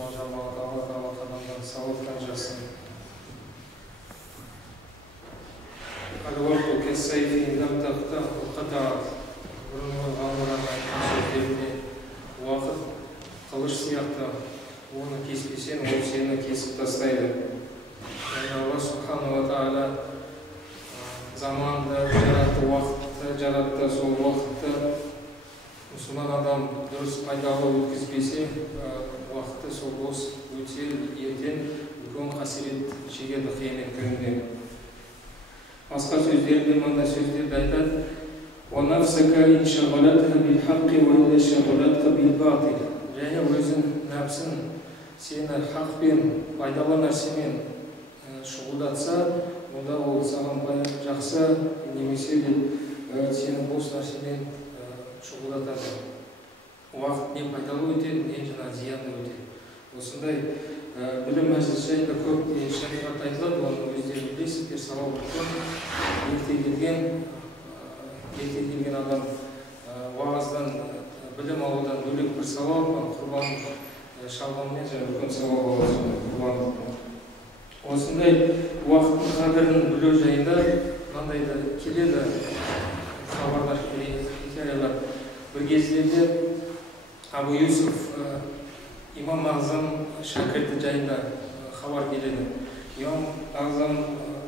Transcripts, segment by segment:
мұсылман жамағаты Алла Тағала қадамдан сауаптан жасын. Al-Waqtu kes-sayfi lam taqta'hu qata'at. Бұрынғы ғалымдардың айтқан сөздерінде уақыт қылыш сияқты, оны кеспесең, ол сені кесіп тастайды. Яғни Алла Субхану ва Тағала заманды жаратты, уақытты жаратты, сол уақытты мұсылман адам дұрыс пайдалы өткізбесе, уақытты сол бос өтсе, ертең үлкен қасірет шегеді қиямет күнінде. Басқа сөздерінде мынандай сөздерді айтады: وَنَفْسَكَ إِنْ شَغَلَتْهَا بِالْحَقِّ وَإِلَّا شَغَلَتْكَ بِالْبَاطِلِ. Және өзің нәпсің сені хақпен, пайдалы нәрсемен шұғылдатса, онда ол саған жақсы, немесе сені бос нәрсемен шұғылдатады. Уақыт не пайдалы өтеді, не жаңа зиянды өтеді. Осындай білім мәжілісі жайында көп шариғат айтылады, оны өздері білесіздер, сауап үлкен. Ерте келген адам уағыздан білім алудан бөлек бір сауап, құрбан шалғанмен және үлкен сауап алады. Осындай уақыттың қадірін білу жайында мынандай да келеді хабарлар, хикаялар. Бір кездерде Абу Юсуф имам Азам шәкірті жайында хабар келеді. Имам Азам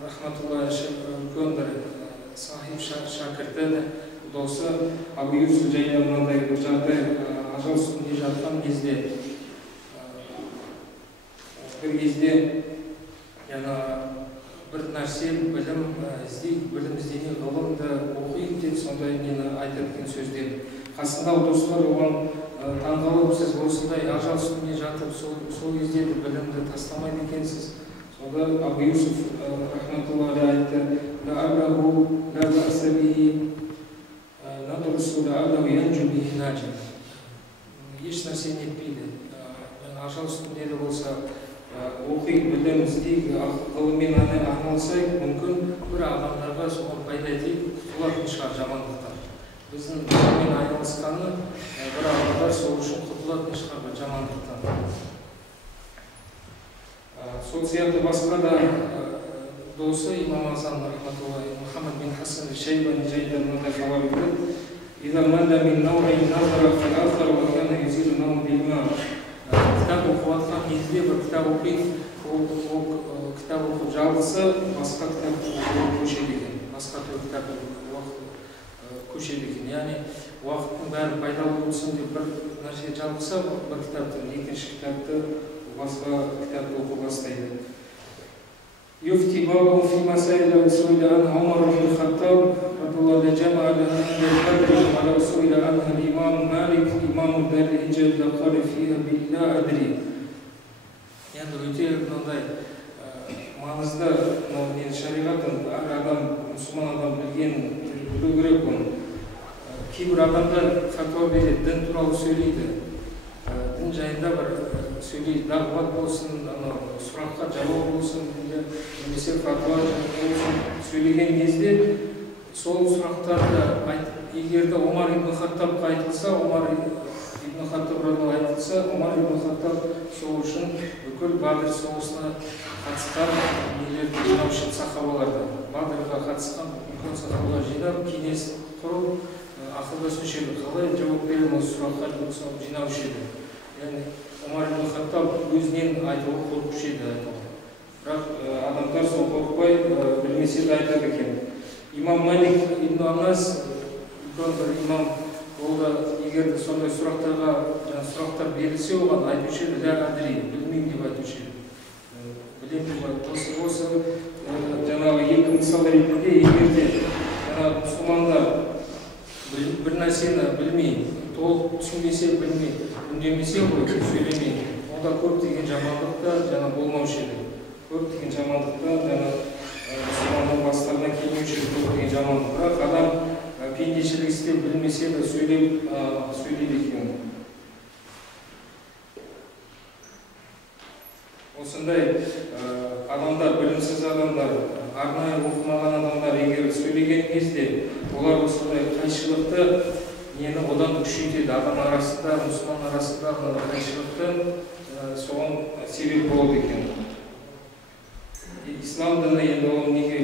рахматуллахи үлкен бір сахиб шәкірті досы Абу Юсуф жайында мынандай бір жағдай, ажал үстінде жатқан кезде бір кезде бір нәрсе білім іздейік, білім іздене ғылымды оқиық деп сондай нені айтатын сөздер. Қасындағы достар оған таңғалып, сіз осындай ажал үстінде жатып, сол кезде білімді тастамайды екенсіз. Сонда Абу Юсуф рахматуллахи айтты: «Лa'аллаху ла бa'са бихи надурсу лa'аллаху янджу бихи наджи». Еш нәрсе нетпейді. Ажал үстінде де болса, оқиық, білім іздейік, ғылыммен айналысайық, мүмкін бір адамдарға соған пайда етейік, құтылатын шығар жамандықтан. Біздің ғылыммен айналысқаны бір адамдар сол үшін құтылатын шығар жамандықтан. Сол сияқты басқа да досы имам Азам рахматуллахи Мухаммад бин Хасан аш-Шайбани жайында мынандай хабар береді: «Иза мада мин науин назара фил ахар ва кана юзилу наум бил-ма». Кітап оқыватқан кезде бір кітап оқиды, ол кітап оқып жалғысы басқа кітап оқып көшеді екен, басқа кітап көшеді екен. Яғни уақыттың бәрі пайдалы болсын деп бір нәрсе жалғыса, бір кітаптың екінші кітапты басқа кітапты оқып бастайды. يفتي بابه في مسائل سئل عنها عمر بن الخطاب رضي الله عنه جمع لها القدر ولو سئل عنها الإمام مالك إمام دار الهجرة قال فيها بالله أدري. Енді өте мынандай маңызды шариғаттың әр адам, мұсылман адам білген, білу керек оны. Кейбір адамдар фатуа береді, дін туралы сөйлейді, дін жайында бір сөйлейді, дағуат болсын, сұраққа жауап болсын, немесе фатуа болсын, сөйлеген кезде сол сұрақтарды егерде Омар ибн Хаттабқа айтылса, Омар ибн Хаттаб сол үшін бүкіл Бадыр соғысына қатысқан нелерді жинаушы сахабаларды, Бадырға қатысқан үлкен сахабалар жинап, кеңес құрып, ақылдасушы еді, қалай жауап беремін осы сұрақтарды жинаушы еді. Яғни Омар ибн Хаттаб өзінен айтуға қорқушы еді. Бірақ адамдар сол қорқпай, білмесе де айтады екен. Имам Малик ибн Анас, үлкен бір имам, ол да егерде сондай сұрақтар берілсе, оған айтушы еді: «Ля адри», білмеймін деп айтушы еді. Білемін деп осы жаңағы екі мысал ретінде, егерде мұсылмандар бір нәрсені білмей, толық түсінбесе, білмей, үндемесе, сөйлемей, онда көптеген жамандықтар жаңа болмаушы еді. Көптеген жамандықтар жаңа мұсылманның бастарына келмеуші еді, көптеген жамандық. Бірақ адам пендешілік істеп білмесе де сөйлейді екен. Осындай адамдар, білімсіз адамдар, арнайы оқымаған адамдар егер сөйлеген кезде, олар осындай қайшылықты нені одан күшейтеді. Адам арасында, мұсылман арасында қайшылықты соған себеп болады екен. Ислам діні енді ол неге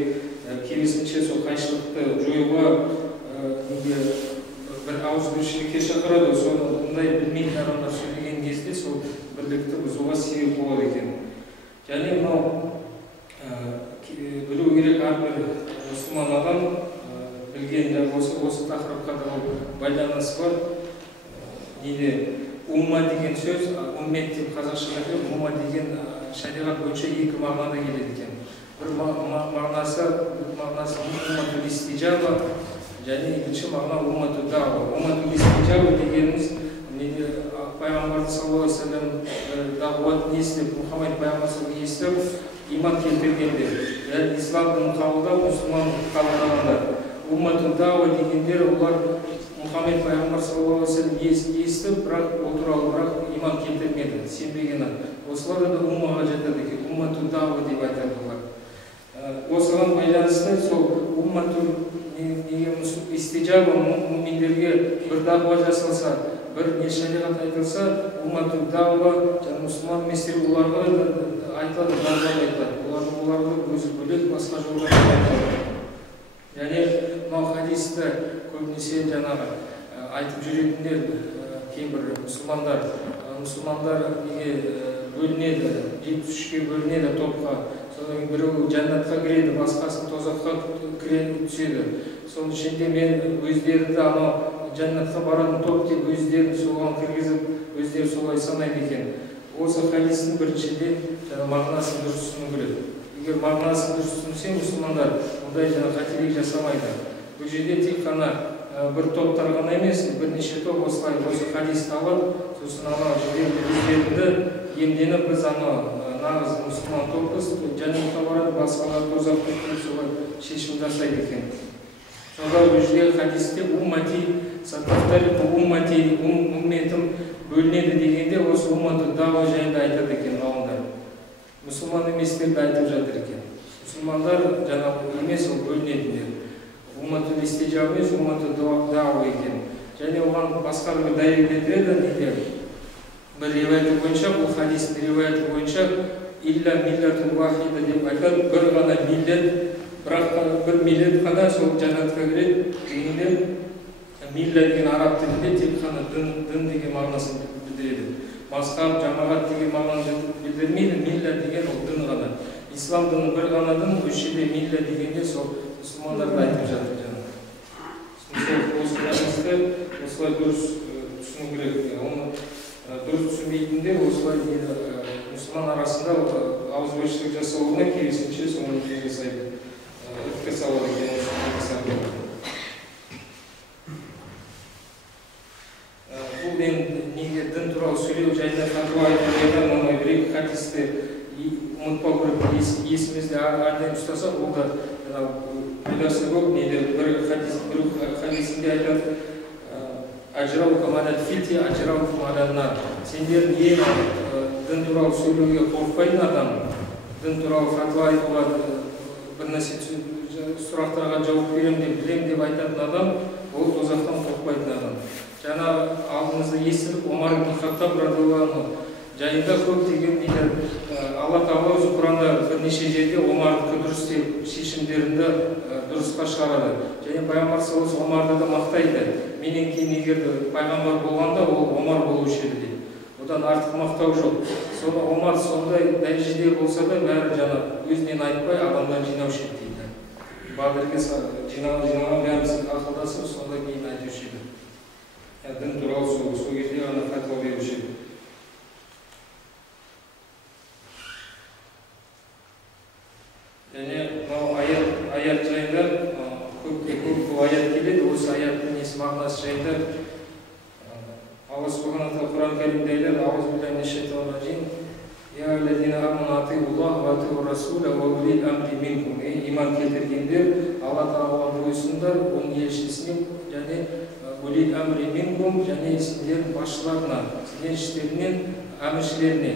керісінше сол қайшылықты жоюға неге бір ауызбіршілікке шақырады, сондай білмейтін адамдар сөйлеген кезде сол бірлікті бұзуға себеп болады екен. Және мынау білу керек әрбір мұсылман адам білген осы тақырыпқа да байланысы бар. Неде умма деген сөз, уммет деп қазақша айтылып, умма деген шариғат бойынша екі мағынада келеді екен. Бір мағынасы умматул истижаба, және екінші мағына умматул дауа. Умматул истижаба дегеніміз пайғамбар саллаллаху алейхи ва саллям дағуатын естіп, Мұхаммед пайғамбар саллаллаху естіп, иман келтіргендер, яғни ислам дінін қабылдап, мұсылман қабылдағандар. Умматул дауа дегендер, олар Мұхаммед пайғамбар саллаллаху алейхи ва саллям естіп, бірақ ол туралы иман келтірмеді, сенбеген. Осылар да уммаға жатады екен, умматул дауа деп айтады олар. Осыған байланысты сол умматул истижаба муминдерге бір дағуа жасалса, бір не шариғат айтылса, умматул дауа және мұсылман еместер оларға айтылады, дағуа айтылады. Оларға өзі бөлек басқа жолдар айтылады. Және мынау хадисті көбінесе жаңағы айтып жүретіндер кейбір мұсылмандар неге бөлінеді, 73-ке бөлінеді топқа. Содан біреу жәннатқа кіреді, басқасы тозаққа түседі. Соның ішінде мен өздерді анау жәннатқа баратын топ деп өздерін соған кіргізіп, өздері солай санайды екен. Осы хадистің біріншіден мағынасын дұрыс түсіну керек. Егер мағынасын дұрыс түсінсе, мұсылмандар ондай қателік жасамайды. Бұл жерде тек қана бір топтар ғана емес, бірнеше топ осылай осы хадисті алып, сосын анау өздерінде емденіп, біз анау нағыз мұсылман топпыз, жәннатқа барады, басқалар тозаққа кіріп солай шешім жасайды екен. Сонда бұл жерде хадисте уммати саттафтариқу уммати, умметім бөлінеді дегенде осы умматул дауа жайында айтады екен ғалымдар. Мұсылман еместерді айтып жатыр екен. Мұсылмандар жаңағы емес, ол бөлінетіндер. Умматул истижаба емес, умматул дауа екен. Және оған басқа бір дәлелдендіреді неде? Бір риуаяты бойынша, бұл хадистің риуаяты бойынша илля миллатул вахида деп айтады, бір ғана миллет, бірақ бір миллет қана сол жәннатқа кіреді дегенде, милля деген араб тілінде тек қана дін деген мағынасын білдіреді. Мазхаб, жамағат деген мағынаны білдірмейді, милля деген ол дін ғана. Ислам дінің бір ғана дін, өшеде милля дегенде сол мұсылмандарды айтып жатыр жаңағы. Осы хадисті осылай дұрыс түсіну керек. Оны дұрыс түсінбейтіндер осылай мұсылман арасында ауызбіршілік жасауына керісінше соны жасайды. Үтке салады екен. Бұл неге дін туралы сөйлеу жайында фатуа айтылған, оны бір-екі хадисті ұмытпау керек, есімізде әрдайым ұстасақ, ол да пайдасы көп. Бір хадисінде айтады, ажраука мадат фити, ажраука маданна. Сендер ең дін туралы сөйлеуге қорқпайтын адам, дін туралы фатуа айтуға, бір нәрсе сұрақтарға жауап берем деп, білем деп айтатын адам, ол тозақтан қорқпайтын адам. Жаңа алдымызда естіліп, Омар ибн Хаттаб радиаллаху анху жайында көптеген Алла Тағала өзі Құранда бірнеше жерде Омардың дұрыс деп шешімдерінде дұрысқа шығарады. Және пайғамбар саллаллаху алейхи ва саллям Омарды да мақтайды. Менен кейін егер пайғамбар болғанда ол Омар болушы еді дейді. Одан артық мақтау жоқ. Соны Омар сондай дәрежеде болса да бәрі жаңа өзінен айтпай адамдар жинаушы еді дейді. Бадырге жиналған бәріміз ақылдасып, сонда кейін айтушы еді. Дін туралы сол кезде ғана фатуа беруші еді. Және мынау аят жайында көп аят келеді. Осы аяттың несі мағынасы жайында Алла субхана тағала Құран кәрімде айтады: Аузу биллахи минаш шайтанир раджим. Я аллазина аману атиуллаха ва атиур расуля ва улил амри минкум. Иман келтіргендер, Алла Тағалаға бойсыңдар, оның елшісіне және улил амри минкум, және сендердің басшыларына, сендер іштерінен әміршілеріне.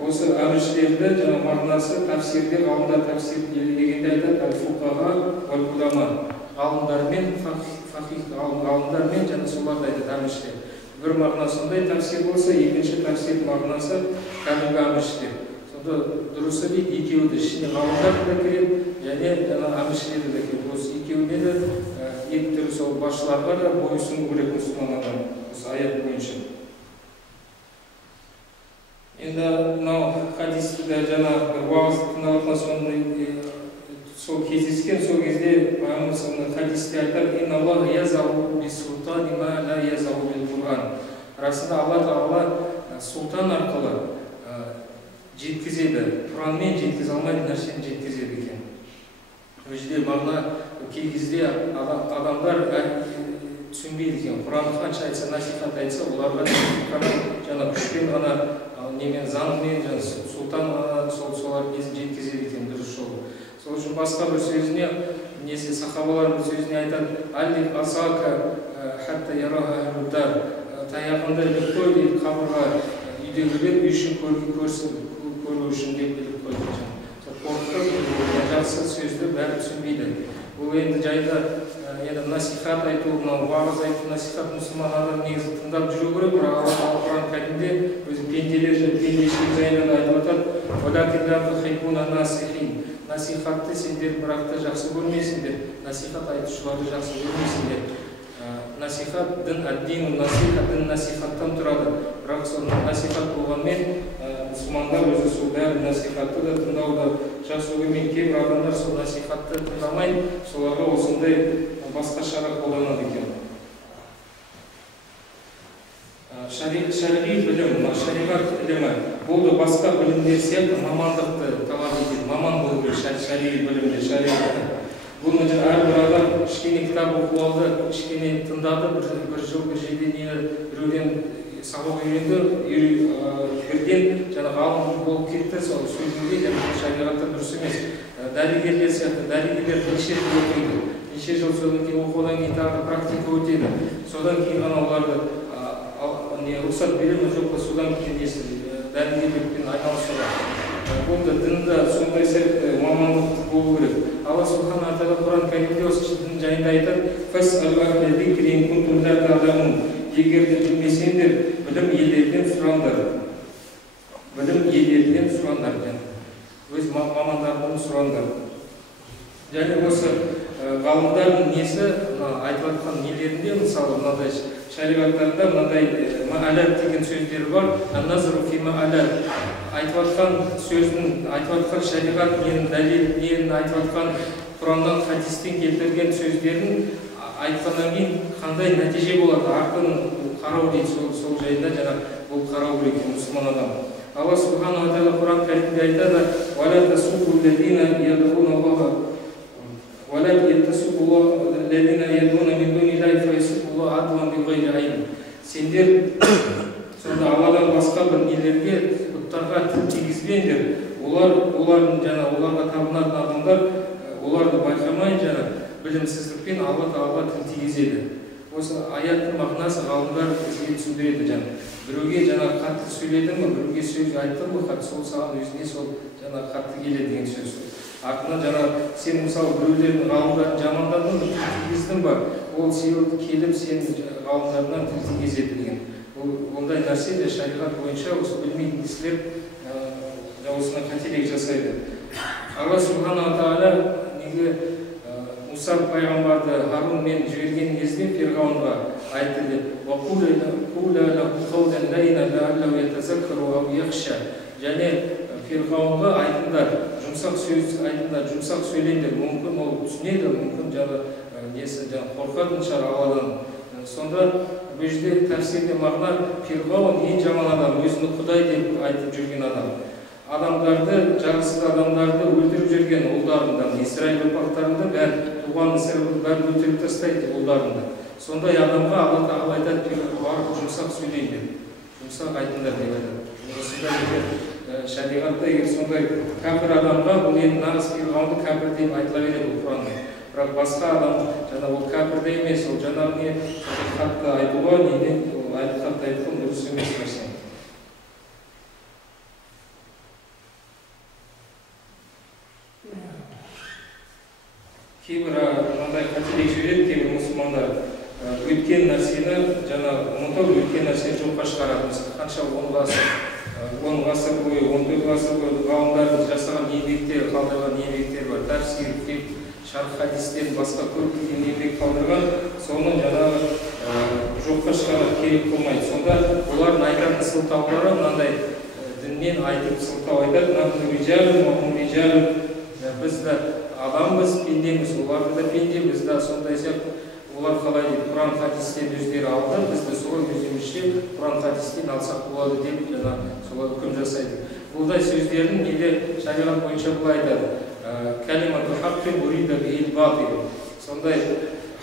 Осы әміршілерді жаңа мағынасы тәфсирде, ғалымдар тәфсир дегенде айтады: әл-фуқаға вал улама. Ғалымдар мен ғалымдар мен және соларды айтады әміршілер. Бір мағынасы сондай тәфсир болса, екінші тәфсир мағынасы кәдімгі әміршілер. Онда дұрысы дейді, екеуі де ішіне ғалымдар да кіреді, және әміршілер де кіреді. Осы екеуіне де екі түрлі сол басшыларға да бойұсыну керек мұсылман адам, осы аят бойынша. Енді мынау хадисті де жаңа бір уағызды тыңдап отырған сол кездескен, сол кезде Пайғамбар хадисте айтар: "Инна Аллаха язау бис-султани ма ла язау бил-Құран". Расында Алла Тағала сұлтан арқылы жеткізеді, Құранмен жеткізе алмайтын нәрсені жеткізеді екен. Бұл жерде мағына кей кезде адамдар түсінбейді екен. Құранды қанша айтса, насихат айтса, оларға жаңа күшпен ғана, немен, заңмен, сұлтан ғана солар несін жеткізеді екен, дұрыс жолы. Сол үшін басқа бір сөзіне, сахабалардың сөзіне айтады: "Аллик асака хатта яраха ахлудар". Таяғында іліп қой дейді, қабырға үйдегілер үй үшін көру үшін деп іліп қойды. Қорқытып, жақсы сөзді бәрі түсінбейді. Бұл енді жайда насихат айту, уағыз айту, насихат мұсылман адам негізі тыңдап жүру керек. Бірақ Құран кәрімде өзі пенделешілік жайында да айтып жатады: "Валакин ла тухиббуна насихин". Насихатты сендер бірақ та жақсы көрмейсіңдер, насихат айтушыларды жақсы көрмейсіңдер. Насихат, дін әддин, насихат, дін насихаттан тұрады. Бірақ сол насихат болғанмен, мұсылмандар өзі сол бәрі насихатты да тыңдауды жақсы көрмейді. Кейбір адамдар сол насихатты тыңдамай, соларға осындай басқа шара қолданады екен. Шариғи білім, шариғат ілімі, бұл да басқа білімдер сияқты мамандықты талап етеді. Маман болу керек шариғи білімде, шариғатта. Бұл әрбір адам кішкене кітап оқып алды, кішкене тыңдады, бір жыл, бір жерде біреуден сабақ үйренді, бірден ғалым болып кетті, сол сөзінде шариғатта дұрыс емес. Дәрігерлер сияқты, дәрігерлер неше жыл оқиды, неше жыл содан кейін оқудан кейін тағы практика өтеді. Содан кейін ғана оларды рұқсат береді, жоқ па, содан кейін дәрігерлікпен айналысуға. Бұл да дінді сондай сияқты мамандық болу керек. Алла Субхана Тағала Құран кәрімде осы дін жайында айтады: "Фас'алу ахля зикри ин кунтум ла та'ламун". Егер де білмесеңдер, білім иелерінен сұраңдар. Білім иелерінен сұраңдар. Өз мамандардан сұраңдар. Және осы ғалымдардың несі айтып жатқан нелерінде, мысалы мынадай шариғаттарда мынадай маалат деген сөздер бар. Назру фи маалат. Айтып жатқан сөздің, айтып жатқан шариғат ненің дәлел, ненің айтып жатқан Құраннан, хадистен келтірген сөздерін айтқаннан кейін қандай нәтиже болады, артын қарау дейді. Сол жайында бұл қарау керек мұсылман адам. Алла Субхана ва Тағала Құран кәрімде айтады: "Вала тасуббу аллазина яд'уна Аллаха вала яттасуббу аллазина яд'уна мин дуниллахи фаясуббу Аллаха адван биғайри илм". Сендер сонда Алладан басқа бір нелерге, бұттарға тіл тигізбеңдер. Олардың оларға табынатын адамдар, оларды байқамай білімсіздікпен Алла Тағала тіл тигізеді. Осы аяттың мағынасы ғалымдар бізге түсіндіреді. Біреуге қатты сөйледің ме, біреуге сөз айттың ма, сол саған өзіне сол қатты келеді деген сөз. Артынан сен мысалы біреулердің ғалымдарын жамандадың ба, тіл тигіздің ба, ол себебі келіп сен ғалымдарынан тіл тигізеді деген. Ондай нәрсе де шариғат бойынша осы білмейтін кісілер осына қателік жасайды. Алла Субхана Тағала Муса пайғамбарды Харунмен жіберген кезде Фирғауынға айтты: және Фирғауынға айтыңдар, жұмсақ сөз айтыңдар, жұмсақ сөйлеңдер, мүмкін ол түсінеді, мүмкін қорқатын шығар Алладан. Сонда бұл жерде тәфсирде мағына Фирғауын ең жаман адам, өзіні Құдай деп айтып жүрген адам. Адамдарды, жарықсыз адамдарды өлтіріп жүрген ұлдарында, Израиль ұрпақтарында туған ісіріп бәрі өлтіріп тастайды ұлдарында. Сондай адамға Алла Тағала айтады: "Барып жұмсақ сөйлеңдер, жұмсақ айтыңдар" деп айтады. Шариғатта егер сондай кәпір адамға, бұл енді нағыз Фирғауынды кәпір деп айтыла береді Құранда. Бірақ басқа адам ол кәпір де емес, ол не қатты айтуға, қатты айтқан дұрыс емес нәрсе. Кейбір мынандай қателік сөйледі кейбір мұсылмандар. Өткен нәрсені ұмытып, өткен нәрсені жоққа шығарады. Қанша 10 ғасыр бойы, 14 ғасыр бойы қалдырған еңбектер бар. Тафсир, фикх, шарх хадистен басқа көптеген еңбек қалдырған, соны жаңағы жоққа шығарып керек қылмайды. Сонда олардың айтатын сылтаулары мынандай діннен айтып сылтау айтады. Біз де адамбыз, пендеміз, оларды да пенде, біз де сондай сияқты. Олар қалай дейді, Құран хадистен өздері алды, біз де солай өзімізше Құран хадистен алсақ болады деп солай үкім жасайды. Бұлдай сөздердің неде шариғат бойынша бұлай айтады. Кәлимату хаққин урида бихил батил. Сондай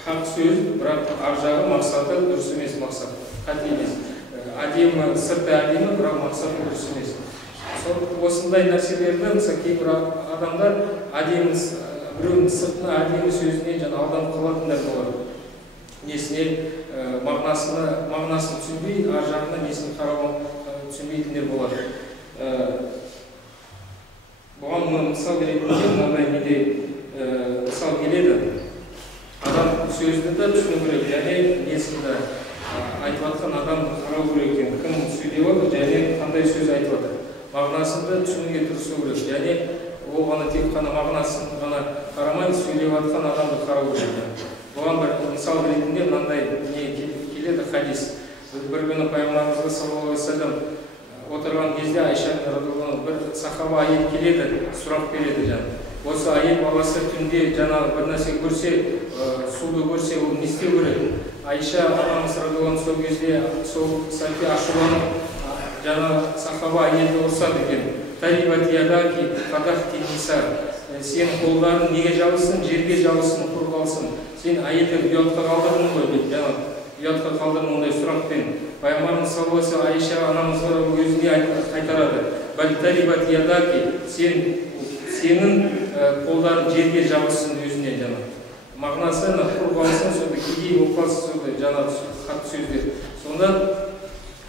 хақ сөз, бірақ ар жағы мақсаты дұрыс емес мақсат, қате емес. Әдемі, сырты әдемі, бірақ мақсаты дұрыс емес. Осындай нәрселерді кейбір адамдар әдемі біреудің сыртына әдемі сөзіне алданып қалатындар болады. Несіне мағынасын түсінбей, ар жағына несін қарауын түсінбейтіндер болады. Бұған мысал ретінде мынандай неде мысал келеді. Адам сөзді де түсіну керек, және несін де айтып жатқан адамды қарау керек екен. Кім сөйлеп отыр, және қандай сөз айтып жатыр. Мағынасын да түсінуге тырысу керек, және ол ғана тек қана мағынасын ғана қарамай, сөйлеп жатқан адамды қарау керек. Бұған бір мысал ретінде мынандай не келеді хадис. Бір күні пайғамбарымызға саллаллаху алейхи ва саллям отырған кезде Айша радиаллаху анха бір сахаба әйел келеді, сұрақ береді. Осы әйел баласы түнде жаңағы бір нәрсе көрсе, суды көрсе, ол не істеу керек? Айша анамыз радиаллаху анха сол кезде сол сәтте ашуланып жаңа сахаба әйелді ұрсады екен. Тарибат ядаки фадахти ниса. Сенің қолдарың неге жабылсын, жерге жабылсын, құр қалсын. Сен әйелді ұятқа қалдырдың ғой деп, жаңа ұятқа қалдырдың ондай сұрақпен. Пайғамбарымыз саллаллаху алейхи ва саллям Айша анамызға өзіне қайтарады. Бәл тарибат ядаки, сенің қолдарың жерге жабылсын өзіне жаңа. Мағынасы құр қалсын, сонда кедей болып қалсын, сонда жаңа қатты сөздер. Сонда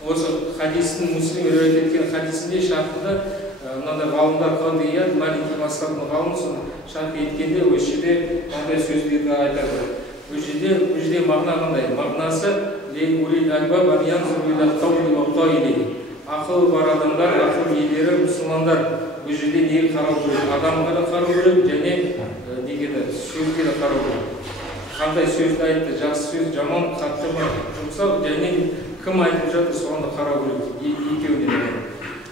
осы хадистің Муслим риуаят еткен хадисінде шартында мынандай ғалымдар қадият Малики мазхабының ғалымы соны шарт еткенде осы жерде мынандай сөздерді айтады. Бұл жерде мағына қандай? Мағынасы ақыл бар адамдар, ақыл иелері, мұсылмандар бұл жерде неге қарау керек? Адамға да қарау керек, және неге де сөзге де қарау керек. Қандай сөзді айтты? Жақсы сөз, жаман, қатты ма, жұмсақ, және кім айтып жатыр, соған да қарау керек, екеуіне де.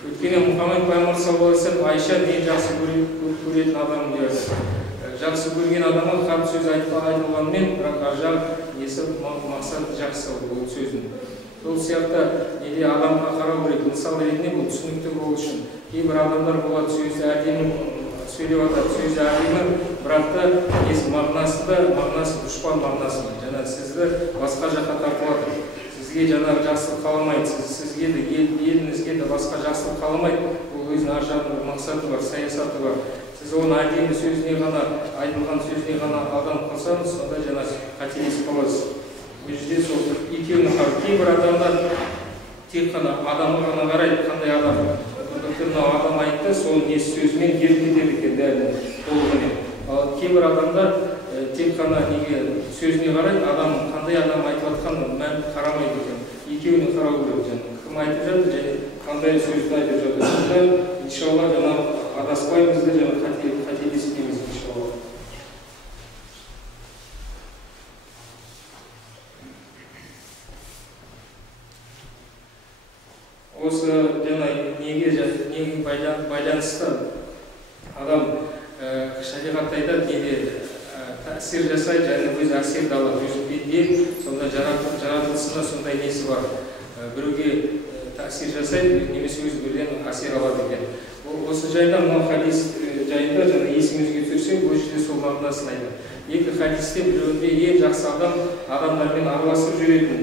Өйткені Мұхаммед пайғамбар саллаллаху алейхи ва саллям Айша мен жақсы көретін адам дейді. Жақсы көрген адамға қатты сөз айтылғанымен, бірақ ар жақ несі мақсаты жақсы ол сөздің. Сол сияқты неде адамға қарау керек. Мысал ретінде бұл түсінікті болу үшін. Кейбір адамдар болады сөзді әдемі сөйлеп жатады, сөзді әдемі, бірақ та мағынасы дұшпан мағынасы. Жаңа сізді басқа жаққа тартылады. Сізге жаңағы жақсылық қаламайды, сізге де еліңізге де басқа жақсылық қаламайды. Ол өзінің ар жағында мақсаты бар, саясаты бар. Сіз оны әдемі сөзіне ғана, айтылған сөзіне ғана алданып қалсаңыз, сонда жаңағы қателесіп қаласыз. Бұл жерде сол екеуінің қарау. Кейбір адамдар тек қана адамға ғана қарайды, қандай адам. Мынау адам айтты, сол не сөзімен келіп кетеді екен дәлін толығымен. Ал кейбір адамдар тек қана неге сөзіне қарайды, адам қандай адам айтып жатқанын мән қарамайды екен. Екеуіне қарау керек. Кім айтып жатыр және қандай сөзді айтып жатыр. Сонда иншалла жаңағы адаспаймыз да жаңағы қателеспейміз иншалла. Осы неге байланысты адам шариғатта айтады, неде тәсір жасайды, және өз әсерді алады, өз бетінде, сонда жаратылысында сондай несі бар. Біреуге тәсір жасайды, немесе өз бірден әсер алады екен. Осы жайында мынау хадис жайында есімізге түсірсек, бұл жерде сол мағынасын айтады. Екі хадисте біреуінде ең жақсы адам адамдармен араласып жүретін,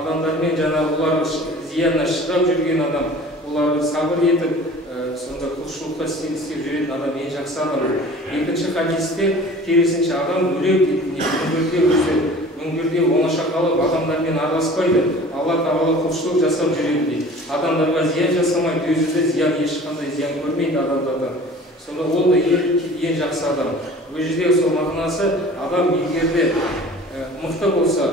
адамдармен олар зиянына шыдап жүрген адам, оларды сабыр етіп, сонда құлшылыққа істеп жүретін адам ең жақсы адам. Екінші хадисте керісінше адам бөлек дейді, үңгірде оңаша қалып адамдармен араласпайды, Алла тағала құлшылық жасап жүреді дейді. Адамдарға зиян жасамайды, өзі де зиян ешқандай зиян көрмейді адамдардан. Сонда ол да ең жақсы адам. Бұл жерде сол мағынасы адам егерде мықты болса,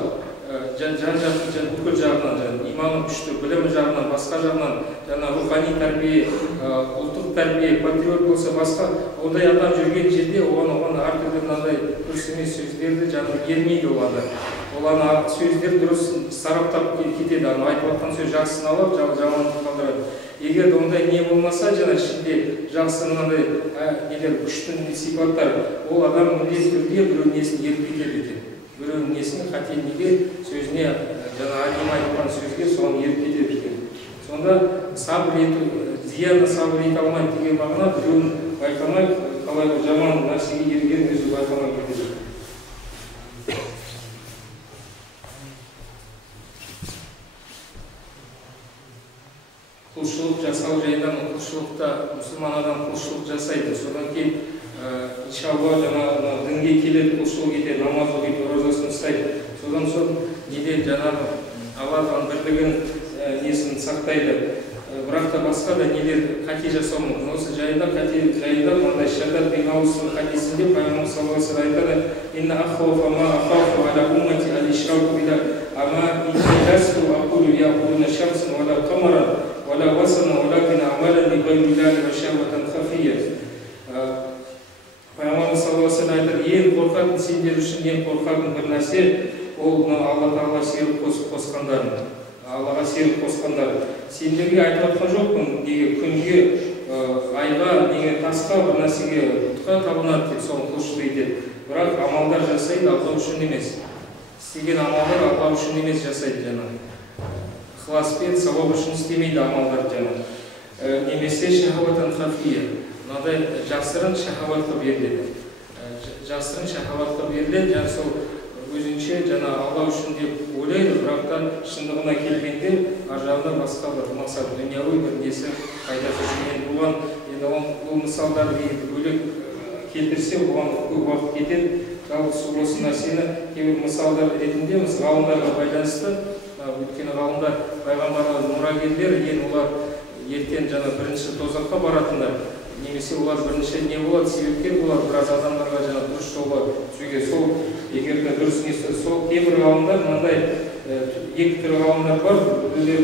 жан-жақты бүкіл жағынан, иманы күшті, білімі жағынан, басқа жағынан, рухани тәрбие, ұлттық тәрбие, патриот болса басқа, ондай адам жүрген жерде оған әртүрлі мынандай дұрыс емес сөздерді жаңағы ермейді ол адам. Ол сөздер дұрыс сараптап кетеді, айтып жатқан сөз жақсысын алып, жаманды қалдырады. Егер ондай не болмаса, жаңа ішінде жақсы мынандай нелер күштің сипаттар, ол адам міндетті түрде біреу несін еріп кетеді екен. Біреу несін қателігі сөзіне жаңа әлем айтқан сөзге соған еріп кетеді екен. Сонда сабыр ету, зияны сабыр ете алмайды деген мағына біреуін байқамай, қалай жаман нәрсеге ерген өзі байқамай кетеді. Құлшылық жасау жайдан құлшылықта мұсылман адам құлшылық жасайды. Содан кейін иншалла жаңа дінге келеді, құлшылық етеді, намаз оқиды, оразасын ұстайды. Содан соң неде жаңағы Аллахтың бірлігін несін сақтайды. Бірақ та басқа да нелер қате жасау мүмкін. Осы жайында мынандай Шаддад бин Аустың хадисінде Пайғамбар саллаллаху алейхи ва саллям айтады: "Инна ахвафа ма ахафу аля уммати ал-ишраку билlah, ама inni lastu aqulu ya'buduna shamsan wa la qamaran wa la wasana walakin a'malan li ghayri llahi wa shahwatan khafiyya." Пайғамбар саллаллаху алейхи ва саллям айтады: "Ең қорқатын сендер үшін ең қорқатын бір нәрсе ол Алла Тағала серік қосқандар. Аллаға серік қосқандар. Сендерге айтып жатқан жоқпын, неге күнге, айға, неге тасқа, бір нәрсеге, бұтқа табынады деп соны құлшылық етеді. Бірақ амалдар жасайды, Алла үшін емес. Істеген амалдар Алла үшін емес жасайды жаңағы. Ықыласпен, сауап үшін істемейді амалдар жаңағы. Немесе шахаваттан хафия. Мынадай жасырын шахаватқа беріледі. Жасырын шахаватқа беріледі, жаңа сол өзінше жаңа Алла үшін деп ойлайды, бірақ та шындығына келгенде ар жағында басқа бір мақсат, дүнияви бір несі пайдасы жүрген. Бұған енді бұл мысалдарды бөлек келтірсе, бұған көп уақыт кетеді. Жалғыз осы нәрсені кейбір мысалдар ретінде ғалымдарға байланысты, өйткені ғалымдар пайғамбарға мұрагерлер, олар ертең жаңа бірінші тозаққа баратындар. Немесе олар бірінші не болады, себепкер болады, біраз адамдарға жаңа дұрыс жолға түсуге. Сол егер де дұрыс несі, сол кейбір ғалымдар мынандай екі түрлі ғалымдар бар. Біреулер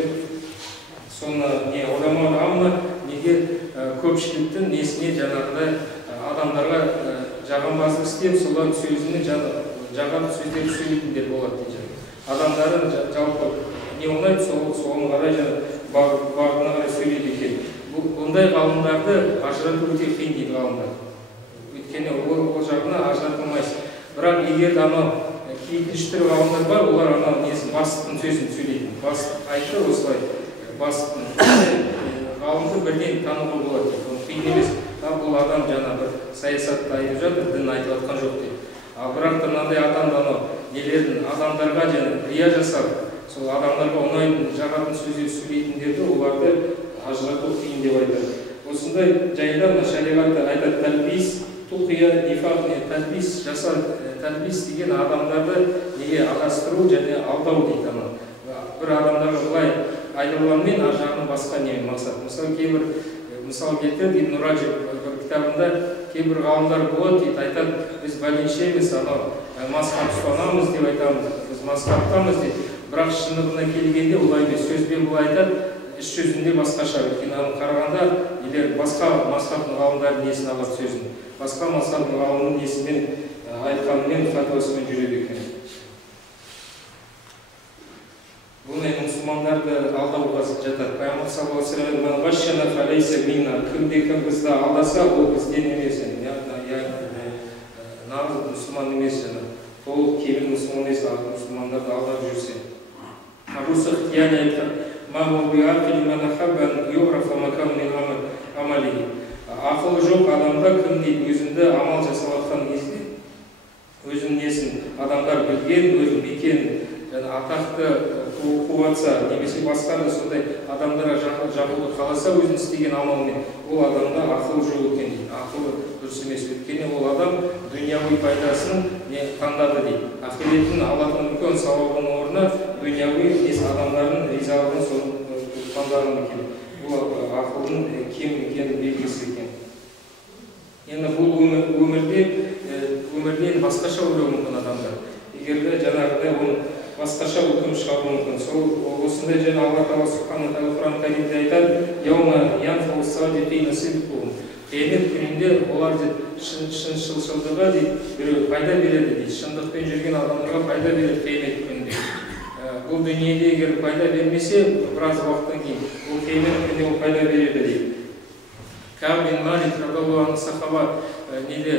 соны ғұлама ғалымдар неге көпшіліктің несіне жаңағыдай адамдарға жағымпаздық істеп, солар сөзіне жағатын сөздерді сөйлейтіндер болады дейді. Адамдары жалпы не оңайды, соған қарай бағытына қарай сөйлейді екен. Бұндай ғалымдарды ажырату өте қиын дейді ғалымдар. Өйткені ол жағына ажыратылмайсыз. Бірақ егер екінші түрлі ғалымдар бар, олар бастықтың сөзін сөйлейтін. Бастық айтты осылай, бастықтың ғалымды бірден тануға болады дейді. Оны қиын емес. Бұл адам жаңа бір саясатты айтып жатыр, дін айтып жатқан жоқ дейді. Бірақ та мынандай адамдарға рия жасап, сол адамдарға ұнайтын, жағатын сөздер сөйлейтіндерді оларды ажырату қиын деп айтады. Осындай жайында шариғатта айтады: тәлбис, тұқия, нифақ, тәлбис жасау, тәлбис деген адамдарды неге адастыру және алдау дейді. Бір адамдарға былай айтылғанмен ар жағынан басқа не мақсат. Мысалы кейбір мысал келтіреді, Ибн Раджаб бір кітабында кейбір ғалымдар болады дейді, айтады: біз бәленше емес, мазхаб ұстанамыз деп айтамыз, біз мазхабтамыз дейді. Бірақ шындығына келгенде олай емес, сөзбен бұл айтады, іс жүзінде басқаша. Өйткені қарағанда басқа мазхабтың ғалымдардың несін алады сөзін, басқа мазхабтың ғалымның несімен айтқанымен, фатуасымен жүреді екен. Бұны мұсылмандарды алдауға жатады. Пайғамбар саллаллаху алейхи ва саллям: кімде-кім бізді алдаса, ол бізден емес, нағыз мұсылман емес, толық кемел мұсылман емес, мұсылмандарды алдап жүрсе. Абу Суфиян айтқан: ақылы жоқ адамда кім дейді, өзіңді амал жасап жатқан кезде, өзің несін адамдар білген, өзің бекен, атақты қуатса, немесе басқа да сондай адамдарға жақуды қаласа өзін істеген амалмен, ол адамда ақыл жоқ екен дейді. Ақылы дұрыс емес. Өйткені ол адам дүнияви пайдасын таңдады дейді. Ақиреттің алатын үлкен сауабының орнына дүнияви адамдардың ризалығын соны таңдаған екен. Бұл ақылдың кем екенін белгісі екен. Енді бұл өмірден басқаша ойлауы мүмкін адамдар. Егер де жаңағыдай оны басқаша үкім шығару мүмкін. Сол осындай және Алла Тағала Субхану Тағала Құран Кәрімде айтады: "Яума янфау والصادقين صدقهم. Қиямет күнінде олар шыншылдығы біреу пайда береді дейді. Шындықпен жүрген адамдарға пайда береді қиямет күнінде. Бұл дүниеде егер пайда бермесе, біраз уақыттан кейін бұл қиямет күнінде ол пайда береді дейді. Кааб бин Малик радиаллаху анху сахаба неде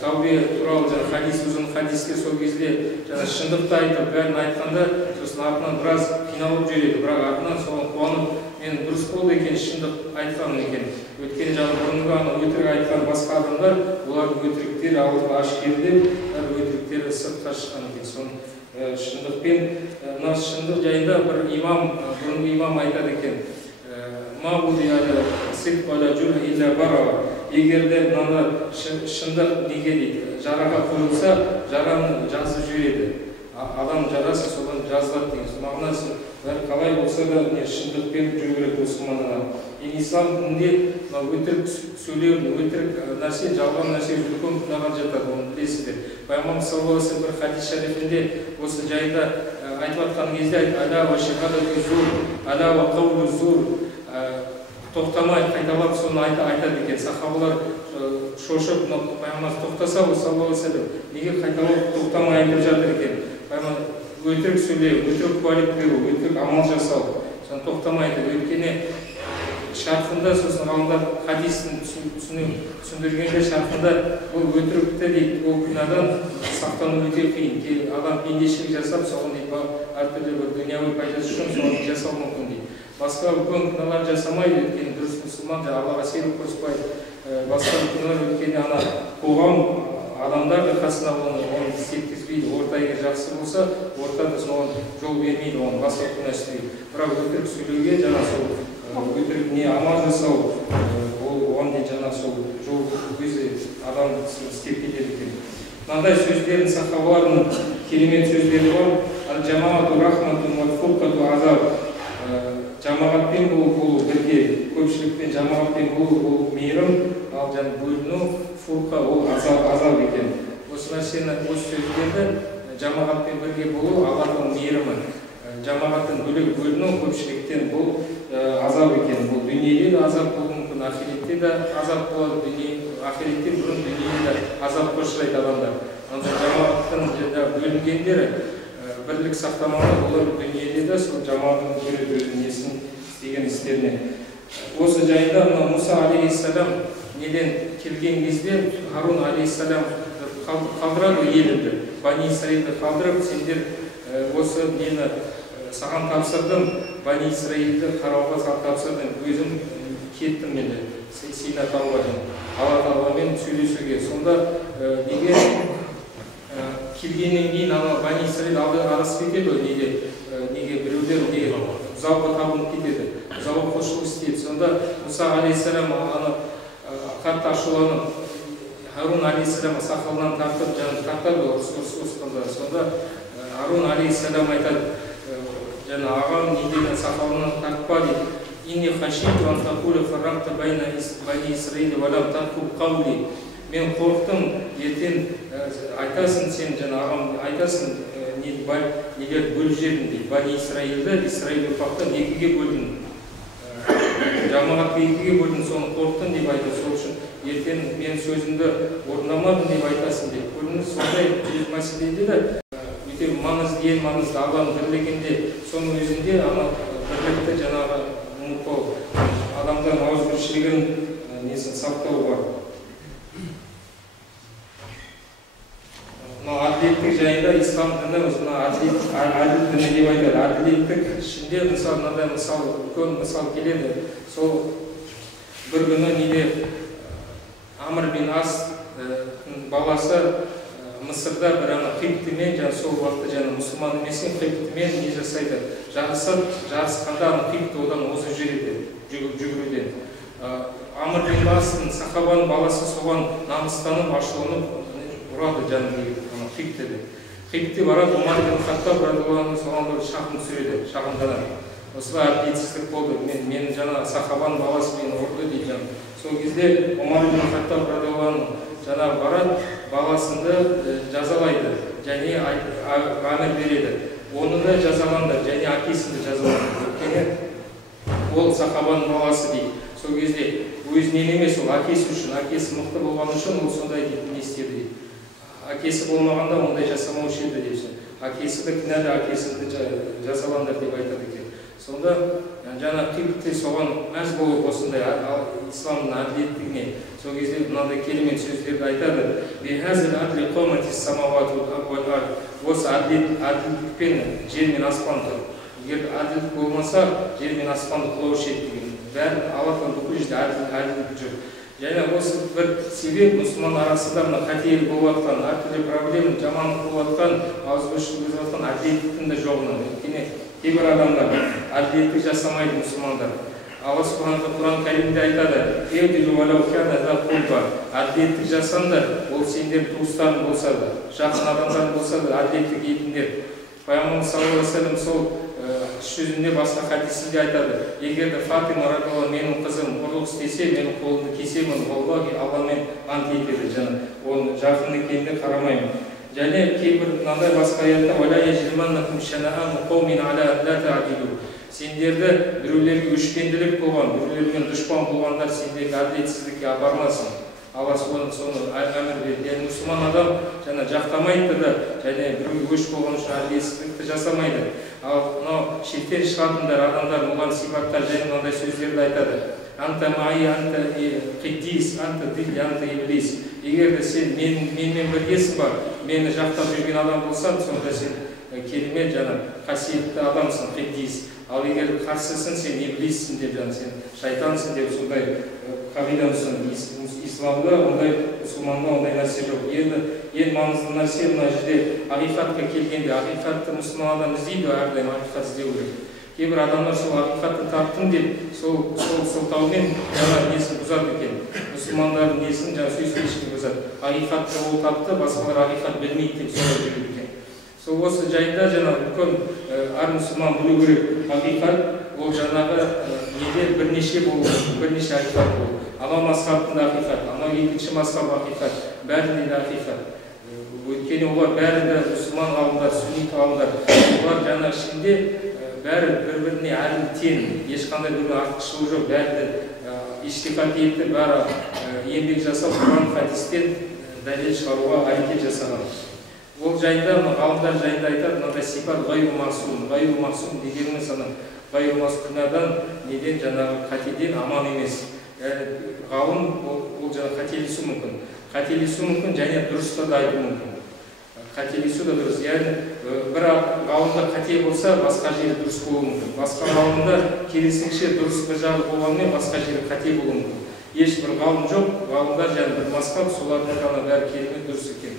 тәубе туралы хадис, ұзын хадисте сол кезде шындықты айтып, бәрін айтқанда, сосын артынан біраз қиналып жүреді, бірақ артынан соған қуанып, мен дұрыс болды екен, шындық айтқаным екен. Өткен бұрынғы өтірік айтқан басқа адамдар, олардың өтіріктері ауызға ашкердеп, өтіріктері сыртқа шыққан екен. Соны шындықпен, мына шындық жайында бір бұрынғы имам айтады екен. Егерде мынаны шындық неге дейді, жараға қойылса, жараны жазып жібереді. Адам жарасы содан жазылады деген. Мағынасы бәрі қалай болса да шындықпен жүру керек мұсылманға. Ислам дінінде өтірік сөйлеу, өтірік нәрсе, жалған нәрсе үлкен күнәға жатады, оны білесіздер. Пайғамбар саллаллаху алейхи ва саллям бір хадис шарифінде осы жайында айтып жатқан кезде айтты: "Аля ва шахадату зур, аля ва қаулу зур". Тоқтамай қайталап соны айтады екен. Сахабалар шошып, пайғамбар тоқтаса, саллаллаху алейхи ва саллям неге қайталап тоқтамай айтып жатыр екен? Пайғамбар өтірік сөйлеу, өтірік куәлік беру, өтірік амал жасау, соны тоқтамай айтады. Өйткені шарқында, сосын ғалымдар хадистің түсіндіргенде шарқында бұл өтірікті дейді, ол күнәдан сақтану өте қиын. Адам пендешілік жасап, соған дейді, әртүрлі бір дүнияви пайдасы үшін соны жасау мүмкін дейді. Басқа үлкен күнәлар жасамайды, өйткені дұрыс мұсылман, Аллаға сеніп қоспайды. Басқа күнәлар өйткені қоғам, адамдар да қасына оны істеткізбейді. Орта егер жақсы болса, ортада соған жол бермейді, оны басқа күнә істейді. Бірақ өтірік сөйлеуге жаңа сол өтірік не амал жасау, оған дейін жаңа сол жол өзі адам істеп кетеді екен. Мынандай сөздердің сахабалардың керемет сөздері бар. Ал-жамаату рахматун ва фурқату азаб. Жамағатпен болу бірге, көпшілікпен жамағатпен болу мейірім, ал бөліну, фурқа ол азап екен. Осы нәрсені, осы сөздерді жамағатпен бірге болу Аллахтың мейірімі. Жамағаттың бөліну, көпшіліктен бұл азап екен. Бұл дүниеде де азап болуы мүмкін, ахиретте де азап болады. Ахиреттен бұрын дүниеде де азапқа ұшырайды адамдар. Жамағаттың бөлінгендері бірлік сақтамалы, олар дүниеде де сол жамағаттың өзінің несін істеген істеріне. Осы жайында Муса алейхиссалам неден келген кезде Харун алейхиссалам қалдырады елді, Бани Исраилді қалдырып, сендер осы мені саған тапсырдым, Бани Исраилді қарауға тапсырдым, өзім кеттім енді Сина тауға, Алла Тағаламен сөйлесуге. Сонда неге келгеннен кейін Бани Исраил адасып кетеді, неге біреулер бұзауға табынып кетеді, бұзауға құлшылық істейді. Сонда Муса алейхиссалам қатты ашуланып, Харун алейхиссалам сақалынан тартып, тартады ұрысқанда. Сонда Харун алейхиссалам айтады, ағам неден сақалынан тартпа дейді. Инни хашиту ан тақуля фаррақта байна Бани Исраил ва лам тарқуб қаули. Мен қорықтым, ертең айтасың, сен ағам айтасың, нелер бөліп жердің дейді. Бани Исраилді, Исраил ұрпақтан екіге бөлдің. Жамағатты екіге бөлдің, соны қорықтың деп айтады. Сол үшін ертең мен сөзімді орындамадым деп айтасың деп. Көрдіңіз, сондай мәселеде де өте маңызды, ең маңызды Алланың бірлігінде, соның өзінде бірлікті ұмытпау, адамдар ауызбіршілігін несін сақтау бар. Әділеттік жайында ислам діні әділ діні деп айтады. Әділеттік ішінде мынандай үлкен мысал келеді. Сол бір күні неде Амр бин Ас баласы Мысырда бір қиптімен, сол уақытта мұсылман емесен қиптімен не жасайды? Жарысқанда қипті одан озып жүреді, жүгіруден. Амр бин Астың сахабаның баласы соған намыстанып, ашуланып ұрады қиптіде. Қипті барады, Умар бин Хаттаб радиаллаху анху соған бір шағым түсіреді, шағымданады. Осылай әділетсіздік болды, мен сахабаның баласы мені ұрды дейді. Сол кезде Умар бин Хаттаб радиаллаху анху барады, баласынды жазалайды, және әмір береді. Оны да жазаланды, және әкесінді жазаланды. Өйткені ол сахабаның баласы дейді. сол кезде өзінен емес, ол әкесі үшін, әкесі мықты болған үшін ол сондай не істеді дейді. Әкесі болмағанда ондай жасамаушы еді деп. Әкесі де кінәлі, әкесін де жазалаңдар деп айтады екен. Сонда жаңа қибетте соған мәз болып осындай исламның әділеттігіне сол кезде мынандай керемет сөздерді айтады. Бихазил адли қоматис самават вал ард. Осы әділдікпен жер мен аспан тұр. Егер әділдік болмаса, жер мен аспанды құлаушы еді деген. Бәрін Аллахтан бүкіл жерде әділдік жүр. Және осы бір себеп мұсылман арасында мына қателік болып жатқан, әртүрлі проблема, жамандық болып жатқан, ауызбіршілік болып жатқан әділеттіктің де жоғынан. Өйткені кейбір адамдар әділеттік жасамайды мұсылмандар. Алла Субхану Құран Кәрімде айтады: әділеттік жасаңдар, ол сендер туыстарың болса да, жақын адамдарың болса да, әділеттік етіңдер. Пайғамбар саллаллаху алейхи ва саллям сол сөзінде басқа хадисінде айтады: егер де Фатима радиаллаху менің қызым ұрлық істесе, менің қолымды кесемін, Алламен ант етеді, жаңа оның жақын екеніне қарамаймын. Және кейбір мынандай басқа аятта сендерді біреулерге өшпенділік болған, біреулермен дұшпан болғандар сендерге әділетсіздікке апармасын. Алла соны әмір берді. Яғни мұсылман адам жаңа жақтамайды да, және біреуге өш болған үшін әділетсіздікті жасамайды. Ал мынау шектен шығатындар адамдар оған сипаттар және мынандай сөздерді айтады: анта маи, анта қиддис, анта дилли, анта иблис. Егер де сен менімен біргесің ба, мені жақтап жүрген адам болсаң, сонда сен керемет жаңа қасиетті адамсың, қиддис. Ал егер қарсысың, сен иблиссің деп, сен шайтансың деп, сондай қағидамсың. Исламда ондай, мұсылманда ондай нәрсе жоқ. Ең маңызды нәрсе мына жерде ақиқатқа келгенде, ақиқатты мұсылман адам іздейді, әрдайым ақиқат іздеу керек. Кейбір адамдар сол ақиқатты таптым деп, сол сылтаумен жаңа несін бұзады екен. Мұсылмандардың несін жаңа сөйсін бұзады. Ақиқатты ол тапты, басқалар ақиқат білмейді деп солай жүреді екен. Сол осы жайында жаңа үлкен әр мұсылман білу керек. Ақиқат ол жаңағы неде бірнеше ақиқат болды. Ана мазхабында ақиқат, ана екінші мазхаб ақиқат, бәрінде ақиқат. Өйткені олар бәрі де мұсылман ғалымдар, сүннит ғалымдар. Олар жаңа ішінде бәрі бір-біріне әділ тең, ешқандай бір артықшылығы жоқ, бәрі де иштихад етті, бәрі еңбек жасап, Құран хадистен дәлел шығаруға әрекет жасаған. Ол жайында ғалымдар жайында айтады, мынандай сипат ғайру мағсум дегеніміз ғайру мағсум күнәдан, неден жаңағы қатеден аман емес. Ғалым ол жаңа қателесу мүмкін, және дұрыста да айту мүмкін. Қателесу да дұрыс. Яғни бір ғалымда қате болса, басқа жері дұрыс болуы мүмкін. Басқа ғалымда керісінше дұрыс бір жағы болғанымен басқа жері қате болуы мүмкін. Ешбір ғалым жоқ, ғалымдар және бір мазхаб, солардың ғана бәрі керемет дұрыс екен.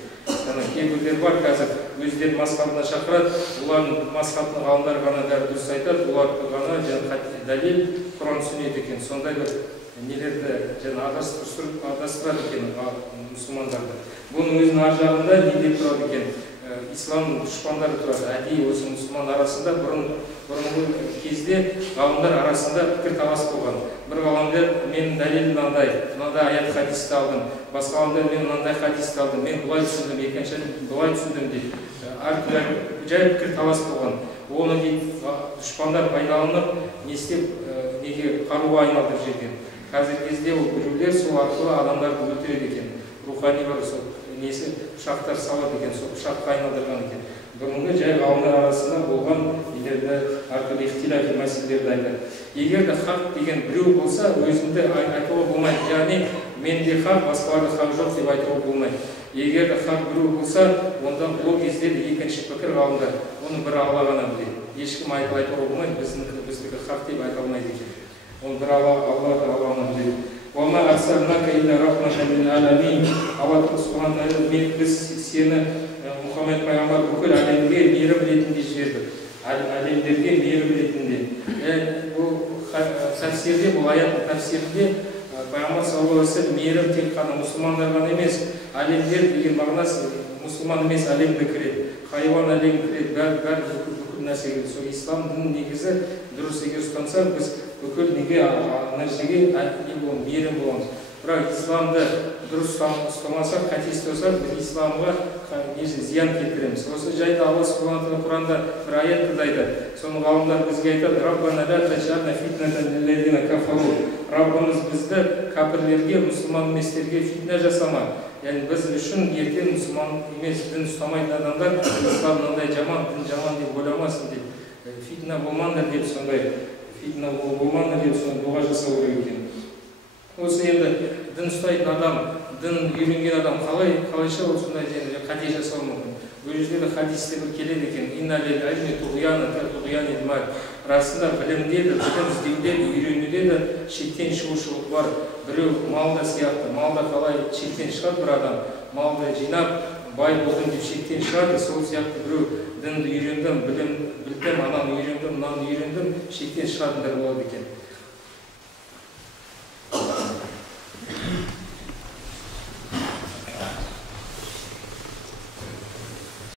Кейбіреулер бар қазір өздерінің мазхабына шақырады, олардың мазхабының ғалымдары ғана бәрі дұрыс айтады, оларды ғана дәлел Құран сүннет екен. Сондай бір нелерді адастырады екен мұсылмандарды. Бұның өзінің ар жағында неде тұрады екен? Исламның дұшпандары тұрады. Әдейі осы мұсылман арасында бұрынғы кезде ғалымдар арасында пікір талас болған. Бір ғалымдар мен дәлелім мынандай аят хадисті алдым, басқа ғалымдар мен мынандай хадисті алдым, мен бұлай түсіндім, екінші бұлай түсіндім деп. Әртүрлі жай пікір талас болған. Оны дейді дұшпандар пайдаланып, не істеп, неге қаруға айналдырып жүрген. Қазіргі кезде ол біреулер сол арқылы адамдарды өлтіреді екен. Рухани бар сол несі ұшақтар салады екен, сол ұшаққа айналдырған екен. Бұрынғы жай ғалымдар арасында болған елерді әртүрлі ихтилафи мәселелерді айтады. Егер де хақ деген біреу болса, өзіңді айтуға болмайды. Яғни менде хақ, басқаларда хақ жоқ деп айтуға болмайды. Егер де хақ біреу болса, онда бұл кезде де екінші пікір ғалымдар. Оны бір Алла ғана біледі. Ешкім айтуға болмайды, біздікі хақ деп айта алмайды екен. Оны бір Алла ғана біледі. Алла біз сені Мұхаммед пайғамбар бүкіл әлемге мейірім ретінде жібердік. Әлемдерге мейірім ретінде. Бұл тәфсирде, бұл аяттың тәфсирінде пайғамбар саллаллаху алейхи ва саллям мейірім тек қана мұсылмандар ғана емес, әлемдер деген мағынасы мұсылман емес әлемді кіреді. Хайуан әлемі кіреді, бәрі бүкіл нәрсе кіреді. Сол ислам дінінің негізі дұрыс егер ұстанса, біз бүкіл неге нәрсеге мейірім боламыз. бірақ исламды дұрыс ұстамасақ, қате ұстасақ, біз исламға зиян келтіреміз. Осы жайды Алла субхана тағала Құранда бір аят айтады. Соны ғалымдар бізге айтады: Раббана ла таджална фитнатан лиллазина кафару. Раббымыз бізді кәпірлерге, мұсылман еместерге фитна жасама. Яғни біз үшін ертең мұсылман емес, дін ұстамайтын адамдар ислам мынандай жаман, дін жаман деп ойламасын деп, фитна болмаңдар деп, сондай фитна болмаңдар деп соны дұға жасау керек екен. Осы енді дін ұстайтын адам, дін үйренген адам қалайша осындай қате жасауы мүмкін. Бұл жерде де хадисте бір келеді екен: инна лил илми туғияна ка туғянил мал. Расында білімде де, білім іздеуде де, үйренуде де шектен шығушылық бар. Біреу малда сияқты, малда қалай шектен шығады бір адам, малды жинап бай болдым деп шектен шығады, сол сияқты біреу дінді үйрендім, білім білдім, ананы үйрендім, мынаны үйрендім, шектен шығатындар болады екен.